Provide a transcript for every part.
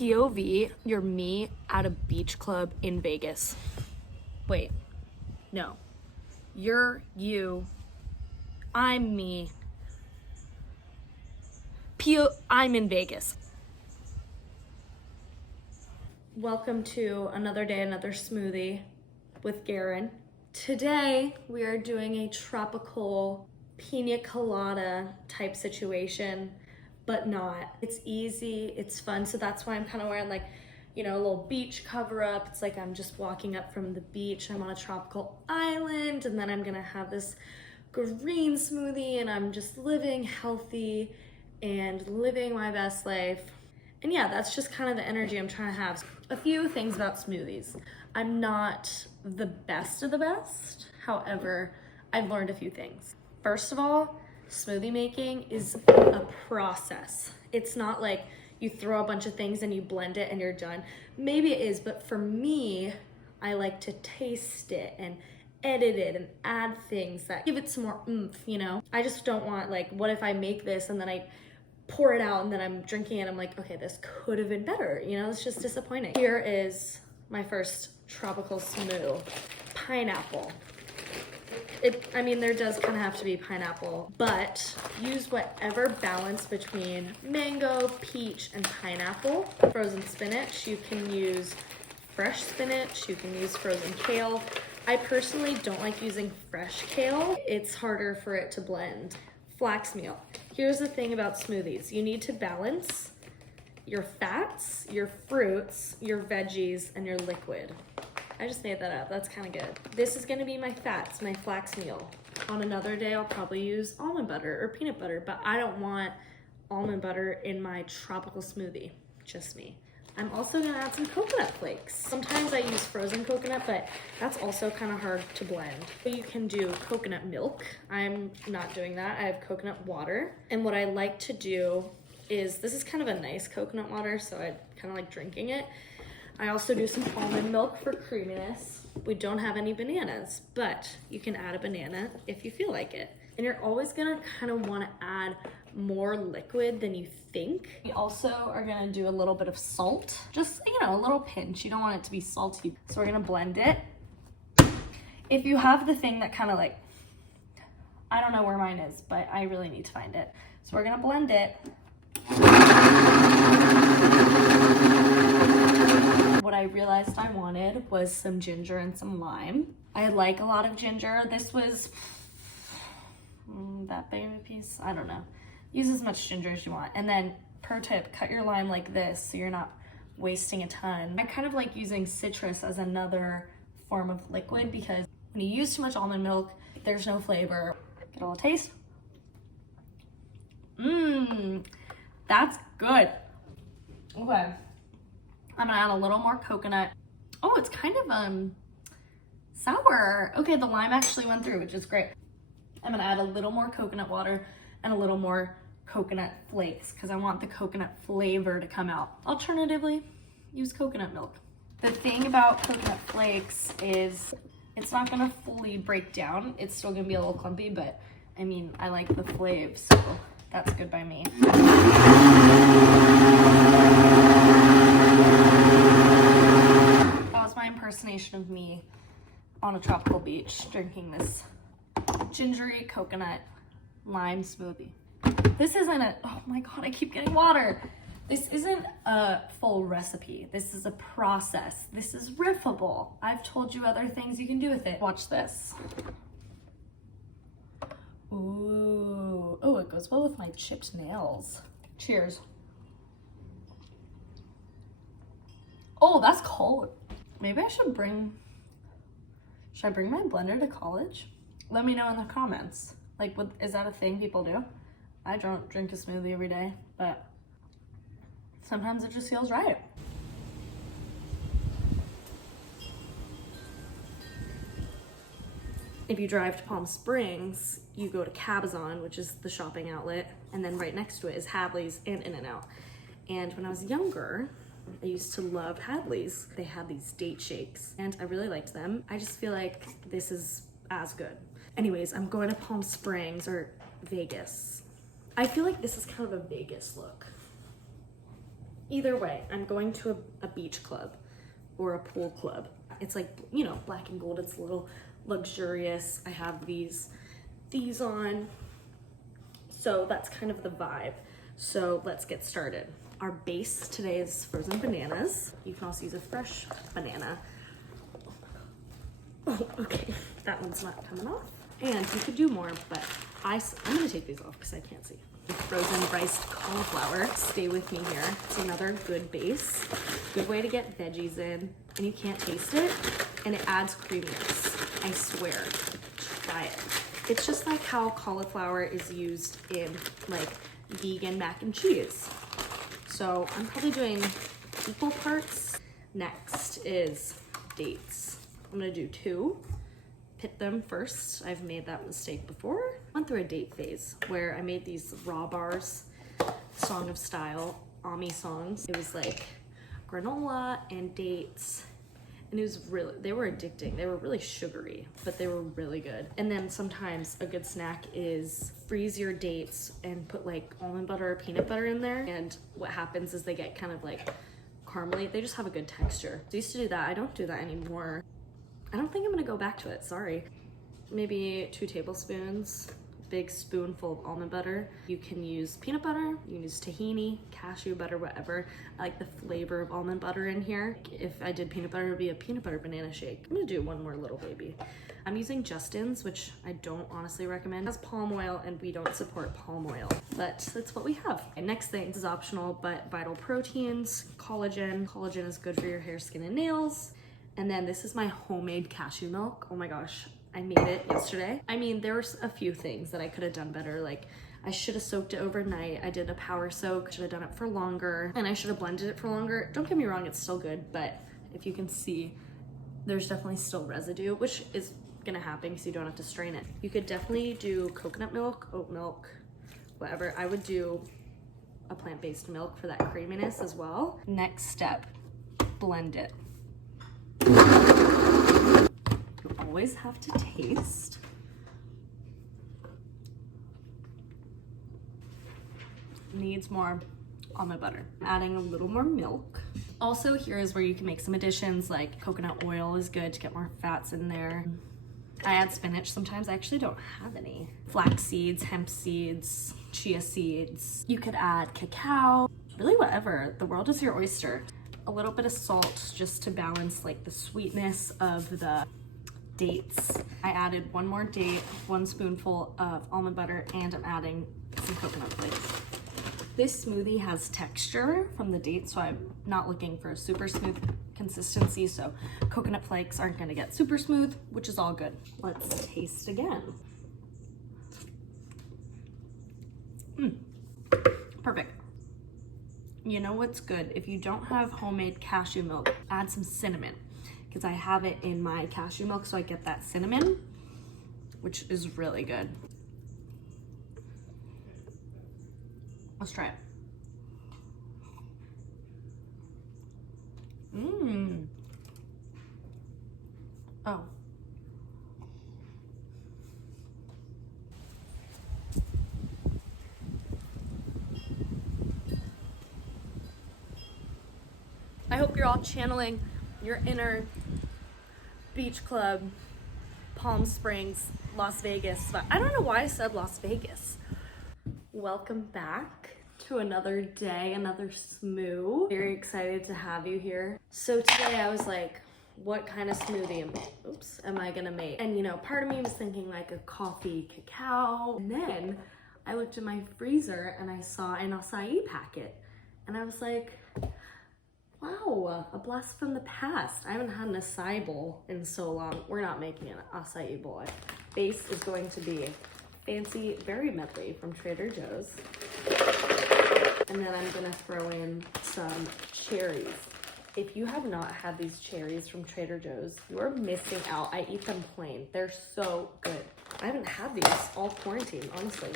POV, you're me at a beach club in Vegas. Wait, no. You're you. I'm me. I'm in Vegas. Welcome to another day, another smoothie with Garyn. Today we are doing a tropical pina colada type situation, but not. It's easy, it's fun, so that's why I'm kind of wearing like, you know, a little beach cover up. It's like I'm just walking up from the beach. I'm on a tropical island, and then I'm gonna have this green smoothie, and I'm just living healthy and living my best life. And yeah, that's just kind of the energy I'm trying to have. A few things about smoothies. I'm not the best of the best. However, I've learned a few things. First of all, smoothie making is a process. It's not like you throw a bunch of things and you blend it and you're done. Maybe it is, but for me, I like to taste it and edit it and add things that give it some more oomph, you know? I just don't want, like, what if I make this and then I pour it out and then I'm drinking it, I'm like, okay, this could have been better, you know? It's just disappointing. Here is my first tropical smoo. Pineapple. I mean, there does kind of have to be pineapple, but use whatever balance between mango, peach, and pineapple. Frozen spinach, you can use fresh spinach, you can use frozen kale. I personally don't like using fresh kale. It's harder for it to blend. Flax meal. Here's the thing about smoothies. You need to balance your fats, your fruits, your veggies, and your liquid. I just made that up. That's kind of good. This is gonna be my fats, my flax meal. On another day, I'll probably use almond butter or peanut butter, but I don't want almond butter in my tropical smoothie. Just me. I'm also gonna add some coconut flakes. Sometimes I use frozen coconut, but that's also kind of hard to blend. You can do coconut milk. I'm not doing that. I have coconut water. And what I like to do is, this is kind of a nice coconut water, so I kind of like drinking it. I also do some almond milk for creaminess. We don't have any bananas, but you can add a banana if you feel like it. And you're always gonna kind of wanna add more liquid than you think. We also are gonna do a little bit of salt, just, you know, a little pinch. You don't want it to be salty. So we're gonna blend it. If you have the thing that kind of like, I don't know where mine is, but I really need to find it. So we're gonna blend it. What I realized I wanted was some ginger and some lime. I like a lot of ginger. This was that big of a piece, I don't know. Use as much ginger as you want. And then, pro tip, cut your lime like this so you're not wasting a ton. I kind of like using citrus as another form of liquid, because when you use too much almond milk, there's no flavor. Get a little taste. That's good. Okay. I'm gonna add a little more coconut. Oh, it's kind of sour. Okay, the lime actually went through, which is great. I'm gonna add a little more coconut water and a little more coconut flakes, because I want the coconut flavor to come out. Alternatively, use coconut milk. The thing about coconut flakes is it's not gonna fully break down. It's still gonna be a little clumpy, but I mean, I like the flavor, so that's good by me. That was my impersonation of me on a tropical beach drinking this gingery coconut lime smoothie. This isn't oh my God, I keep getting water. This isn't a full recipe. This is a process. This is riffable. I've told you other things you can do with it. Watch this. Ooh, oh, it goes well with my chipped nails. Cheers. Oh, that's cold. Maybe I should bring my blender to college? Let me know in the comments. Like, is that a thing people do? I don't drink a smoothie every day, but sometimes it just feels right. If you drive to Palm Springs, you go to Cabazon, which is the shopping outlet, and then right next to it is Hadley's and In-N-Out. And when I was younger, I used to love Hadley's. They had these date shakes, and I really liked them. I just feel like this is as good. Anyways, I'm going to Palm Springs or Vegas. I feel like this is kind of a Vegas look. Either way, I'm going to a beach club or a pool club. It's like, you know, black and gold. It's a little luxurious. I have these on. So that's kind of the vibe. So let's get started. Our base today is frozen bananas. You can also use a fresh banana. Oh, okay, that one's not coming off. And you could do more, but I'm gonna take these off because I can't see. Frozen riced cauliflower. Stay with me here. It's another good base. Good way to get veggies in, and you can't taste it, and it adds creaminess. I swear, try it. It's just like how cauliflower is used in like vegan mac and cheese. So I'm probably doing equal parts. Next is dates. I'm gonna do 2. Pit them first. I've made that mistake before. I went through a date phase where I made these raw bars, Song of Style, Ami songs. It was like granola and dates, and it was really, they were addicting. They were really sugary, but they were really good. And then sometimes a good snack is freeze your dates and put like almond butter or peanut butter in there. And what happens is they get kind of like caramely. They just have a good texture. I used to do that. I don't do that anymore. I don't think I'm gonna go back to it, sorry. Maybe 2 tablespoons, big spoonful of almond butter. You can use peanut butter, you can use tahini, cashew butter, whatever. I like the flavor of almond butter in here. If I did peanut butter, it would be a peanut butter banana shake. I'm gonna do one more little baby. I'm using Justin's, which I don't honestly recommend. It has palm oil, and we don't support palm oil, but that's what we have. And next thing, this is optional, but vital proteins, collagen. Collagen is good for your hair, skin, and nails. And then this is my homemade cashew milk. Oh my gosh, I made it yesterday. I mean, there were a few things that I could have done better. Like I should have soaked it overnight. I did a power soak, should have done it for longer, and I should have blended it for longer. Don't get me wrong, it's still good, but if you can see, there's definitely still residue, which is gonna happen because you don't have to strain it. You could definitely do coconut milk, oat milk, whatever. I would do a plant-based milk for that creaminess as well. Next step, blend it. You always have to taste. Needs more almond butter. Adding a little more milk. Also, here is where you can make some additions, like coconut oil is good to get more fats in there. I add spinach sometimes. I actually don't have any. Flax seeds, hemp seeds, chia seeds. You could add cacao, really whatever. The world is your oyster. A little bit of salt just to balance like the sweetness of the dates. I added 1 more date, 1 spoonful of almond butter, and I'm adding some coconut flakes. This smoothie has texture from the dates, so I'm not looking for a super smooth consistency, so coconut flakes aren't gonna get super smooth, which is all good. Let's taste again. Perfect. You know what's good? If you don't have homemade cashew milk, add some cinnamon, because I have it in my cashew milk, so I get that cinnamon, which is really good. Let's try it. Oh. I hope you're all channeling your inner beach club, Palm Springs, Las Vegas. But I don't know why I said Las Vegas. Welcome back to another day, another smoo. Very excited to have you here. So today I was like, what kind of smoothie am I gonna make? And you know, part of me was thinking like a coffee cacao. And then I looked in my freezer and I saw an acai packet. And I was like, wow, a blast from the past. I haven't had an acai bowl in so long. We're not making an acai bowl. Base is going to be fancy berry medley from Trader Joe's. And then I'm gonna throw in some cherries. If you have not had these cherries from Trader Joe's, you're missing out. I eat them plain. They're so good. I haven't had these all quarantine, honestly.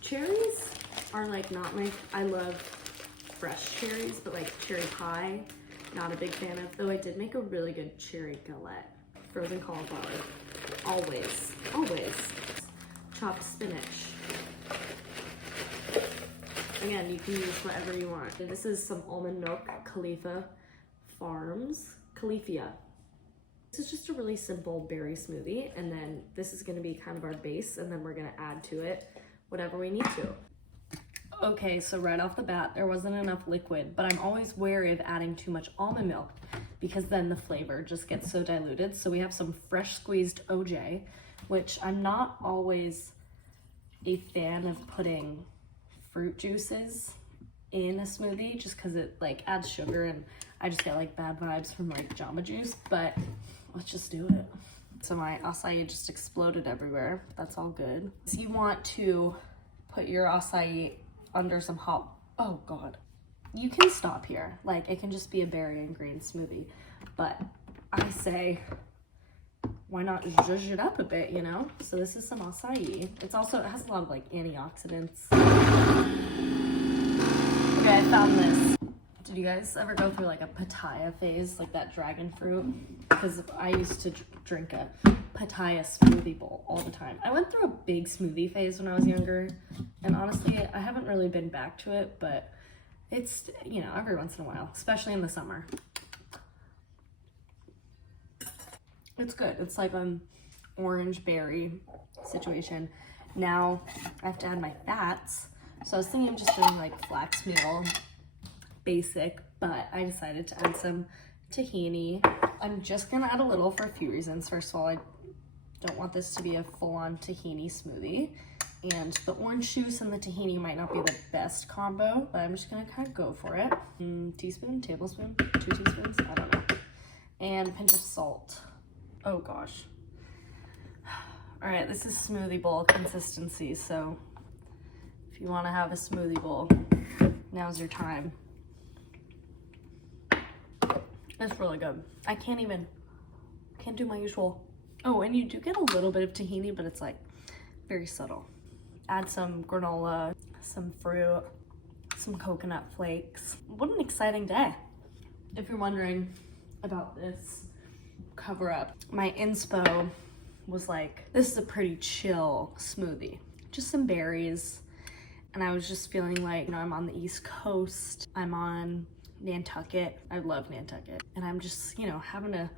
Cherries are like not my, I love fresh cherries, but like cherry pie, not a big fan of, though I did make a really good cherry galette. Frozen cauliflower, always, always. Chopped spinach. Again, you can use whatever you want. This is some almond milk, Califia Farms, Califia. This is just a really simple berry smoothie, and then this is gonna be kind of our base, and then we're gonna add to it whatever we need to. Okay, so right off the bat, there wasn't enough liquid, but I'm always wary of adding too much almond milk because then the flavor just gets so diluted. So we have some fresh squeezed OJ, which I'm not always a fan of putting fruit juices in a smoothie just because it like adds sugar and I just get like bad vibes from like Jamba Juice, but let's just do it. So my acai just exploded everywhere. That's all good. So you want to put your acai under some hot, oh God. You can stop here. Like it can just be a berry and green smoothie, but I say, why not zhuzh it up a bit, you know? So this is some acai. It has a lot of like antioxidants. Okay, I found this. Did you guys ever go through like a pitaya phase, like that dragon fruit? Because I used to drink a pitaya smoothie bowl all the time. I went through a big smoothie phase when I was younger, and honestly, I haven't really been back to it, but it's, you know, every once in a while, especially in the summer. It's good. It's like an orange berry situation. Now I have to add my fats. So I was thinking of just doing like flax meal, basic, but I decided to add some tahini. I'm just gonna add a little for a few reasons. First of all, I don't want this to be a full-on tahini smoothie. And the orange juice and the tahini might not be the best combo, but I'm just gonna kind of go for it. Teaspoon, tablespoon, 2 teaspoons, I don't know. And a pinch of salt. Oh gosh. All right, this is smoothie bowl consistency, so if you want to have a smoothie bowl, now's your time. It's really good. I can't do my usual. Oh, and you do get a little bit of tahini, but it's like very subtle. Add some granola, some fruit, some coconut flakes. What an exciting day. If you're wondering about this cover up, my inspo was like, this is a pretty chill smoothie, just some berries. And I was just feeling like, you know, I'm on the East Coast, I'm on Nantucket, I love Nantucket, and I'm just, you know, having a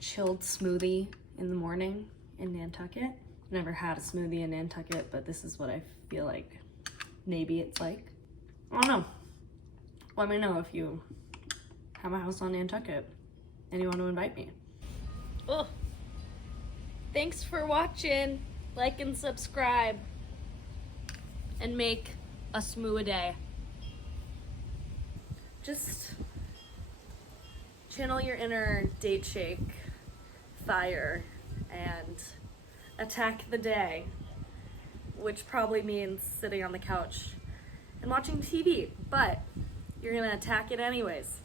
chilled smoothie in the morning in Nantucket. Never had a smoothie in Nantucket, but this is what I feel like maybe it's like. I don't know. Let me know if you have a house on Nantucket and you want to invite me. Oh, thanks for watching. Like and subscribe and make a smoo a day. Just channel your inner date shake fire and attack the day, which probably means sitting on the couch and watching TV, but you're gonna attack it anyways.